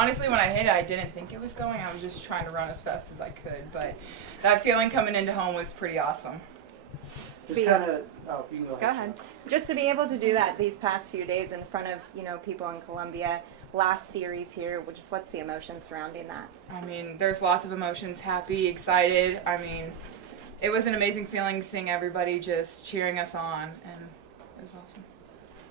Honestly, when I hit it, I didn't think it was going. I was just trying to run as fast as I could. But that feeling coming into home was pretty awesome. Just kind of, you can Go ahead. Just to be able to do that these past few days in front of, people in Columbia, last series here, just what's the emotion surrounding that? I mean, there's lots of emotions, happy, excited. I mean, it was an amazing feeling seeing everybody just cheering us on, and it was awesome.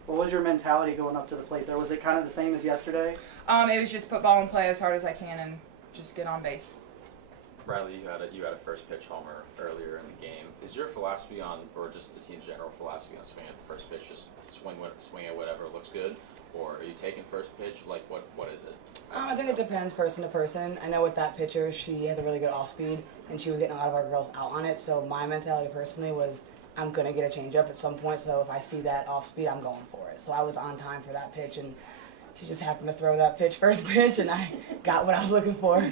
What was your mentality going up to the plate there? Was it kind of the same as yesterday? It was just put ball and play as hard as I can and just get on base. Riley, you had a first pitch homer earlier in the game. Is your philosophy on, or just the team's general philosophy on swinging at the first pitch, just swing at whatever looks good, or are you taking first pitch? Like what is it? I think it depends person to person. I know with that pitcher, she has a really good off speed, and she was getting a lot of our girls out on it. So my mentality personally was, I'm gonna get a changeup at some point. So if I see that off speed, I'm going for it. So I was on time for that pitch, and she just happened to throw that first pitch, and I got what I was looking for.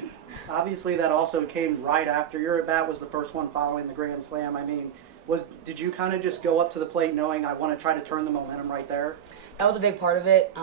Obviously, that also came right after your at-bat was the first one following the grand slam. I mean, did you kind of just go up to the plate knowing I want to try to turn the momentum right there? That was a big part of it.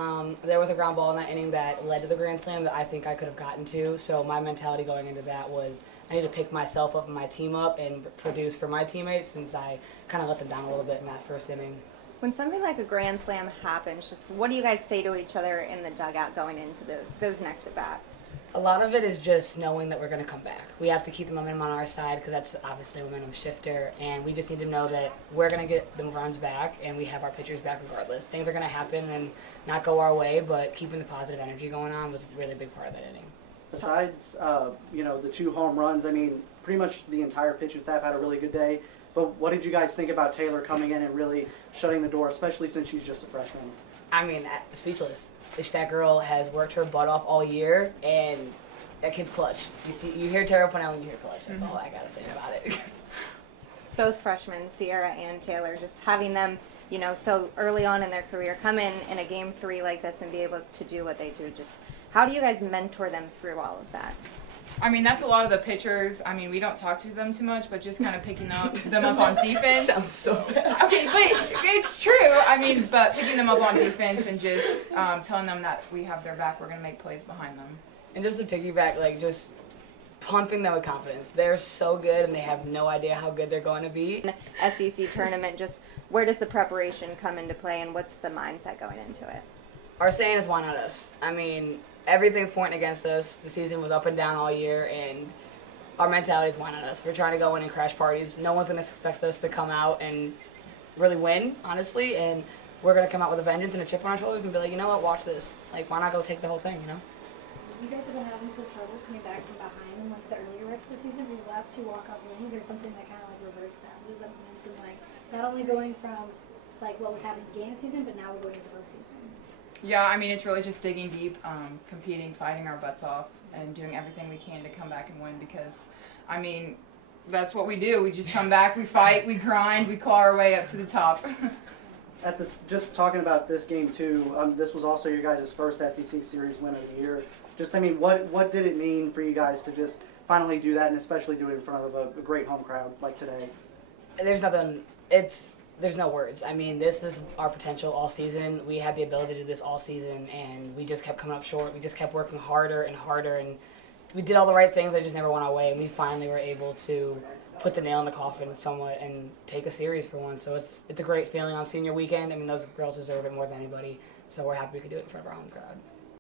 There was a ground ball in that inning that led to the grand slam that I think I could have gotten to. So my mentality going into that was I need to pick myself up and my team up and produce for my teammates, since I kind of let them down a little bit in that first inning. When something like a grand slam happens, just what do you guys say to each other in the dugout going into those next at-bats? A lot of it is just knowing that we're going to come back. We have to keep the momentum on our side because that's obviously a momentum shifter, and we just need to know that we're going to get the runs back and we have our pitchers back regardless. Things are going to happen and not go our way, but keeping the positive energy going on was a really big part of that inning. Besides, the 2 home runs, I mean, pretty much the entire pitching staff had a really good day. But what did you guys think about Taylor coming in and really shutting the door, especially since she's just a freshman? I mean, speechless. That girl has worked her butt off all year, and that kid's clutch. You hear Tara Purnell and you hear clutch. That's all I got to say about it. Both freshmen, Sierra and Taylor, just having them, so early on in their career, come in a game 3 like this and be able to do what they do. Just how do you guys mentor them through all of that? I mean, that's a lot of the pitchers. I mean, we don't talk to them too much, but just kind of picking them up on defense. Sounds so bad. Okay, but it's true. I mean, but picking them up on defense and just telling them that we have their back, we're going to make plays behind them. And just to piggyback, just pumping them with confidence. They're so good, and they have no idea how good they're going to be. SEC tournament, just where does the preparation come into play, and what's the mindset going into it? Our saying is, why not us? I mean, everything's pointing against us. The season was up and down all year, and our mentality is, why not us? We're trying to go in and crash parties. No one's going to expect us to come out and really win, honestly, and we're going to come out with a vengeance and a chip on our shoulders and be like, you know what, watch this. Why not go take the whole thing, You guys have been having some troubles coming back from behind in the earlier reps of the season. These last 2 walk-off wins or something that kind of reversed that. Lose that momentum, not only going from what was happening at the beginning of the season, but now we're going into the postseason. Yeah, I mean, it's really just digging deep, competing, fighting our butts off, and doing everything we can to come back and win because, I mean, that's what we do. We just come back, we fight, we grind, we claw our way up to the top. Just talking about this game too, this was also your guys' first SEC series win of the year. What did it mean for you guys to just finally do that, and especially do it in front of a great home crowd like today? There's no words. I mean, this is our potential all season. We had the ability to do this all season, and we just kept coming up short. We just kept working harder and harder, and we did all the right things. They just never went our way, and we finally were able to put the nail in the coffin somewhat and take a series for once. So it's a great feeling on senior weekend. I mean, those girls deserve it more than anybody, so we're happy we could do it in front of our home crowd.